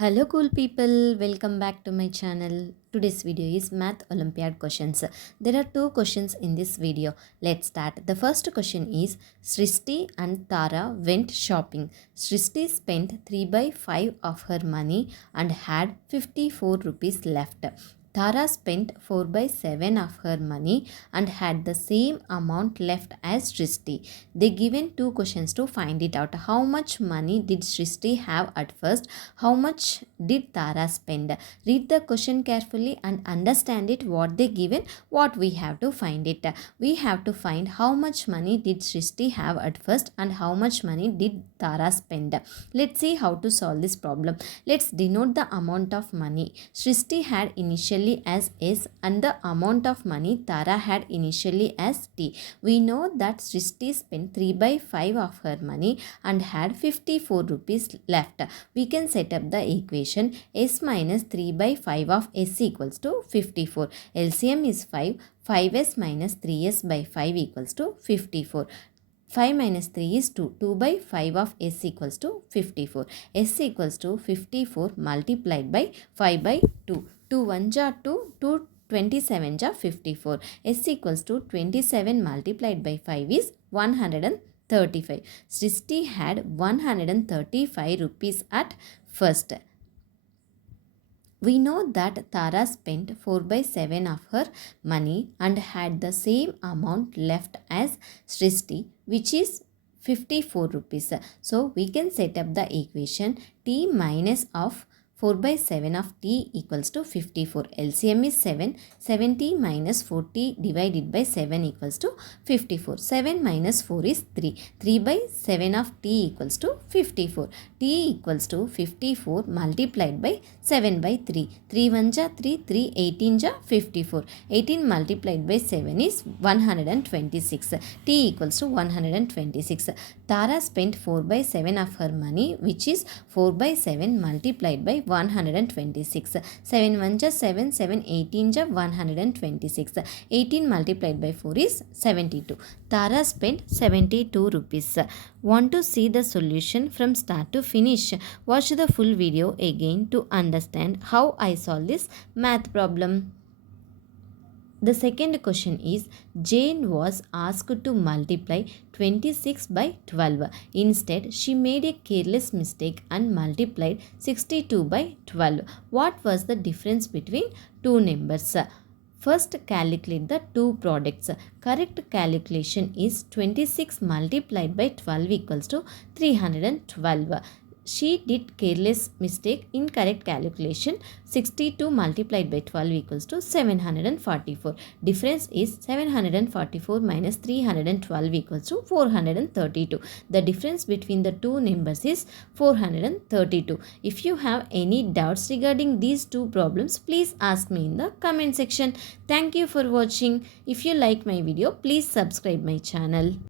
Hello cool people, welcome back to my channel. Today's video is Math Olympiad questions. There are two questions in this video. Let's start. The first question is Srishti and Tara went shopping. Srishti spent 3 by 5 of her money and had 54 rupees left. Tara spent 4 by 7 of her money and had the same amount left as Srishti. They given two questions to find it out. How much money did Srishti have at first? How much did Tara spend? Read the question carefully and understand it what they given, what we have to find it. We have to find how much money did Srishti have at first and how much money did Tara spend. Let's see how to solve this problem. Let's denote the amount of money Srishti had initially as S and the amount of money Tara had initially as T. We know that Srishti spent 3 by 5 of her money and had 54 rupees left. We can set up the equation S minus 3 by 5 of S equals to 54. LCM is 5. 5S minus 3S by 5 equals to 54. 5 minus 3 is 2. 2 by 5 of S equals to 54. S equals to 54 multiplied by 5 by 2. 2 1 ja 2. 2 27 ja 54. S equals to 27 multiplied by 5 is 135. Srishti had 135 rupees at first. We know that Tara spent 4 by 7 of her money and had the same amount left as Srishti, which is 54 rupees. So we can set up the equation T minus of 4 by 7 of T equals to 54. LCM is 7. 70 minus 40 divided by 7 equals to 54. 7 minus 4 is 3. 3 by 7 of T equals to 54. T equals to 54 multiplied by 7 by 3. 3 1 ja 3. 3 18 ja 54. 18 multiplied by 7 is 126. T equals to 126. Tara spent 4 by 7 of her money, which is 4 by 7 multiplied by 126. 7 1 ja 7. 7 18 ja 126. 18 multiplied by 4 is 72. Tara spent 72 rupees. Want to see the solution from start to finish? Watch the full video again to understand how I solve this math problem. The second question is Jane was asked to multiply 26 by 12. Instead, she made a careless mistake and multiplied 62 by 12. What was the difference between two numbers? First, calculate the two products. Correct calculation is 26 multiplied by 12 equals to 312. She did careless mistake, incorrect calculation. 62 multiplied by 12 equals to 744. Difference is 744 minus 312 equals to 432. The difference between the two numbers is 432. If you have any doubts regarding these two problems, please ask me in the comment section. Thank you for watching. If you like my video, please subscribe my channel.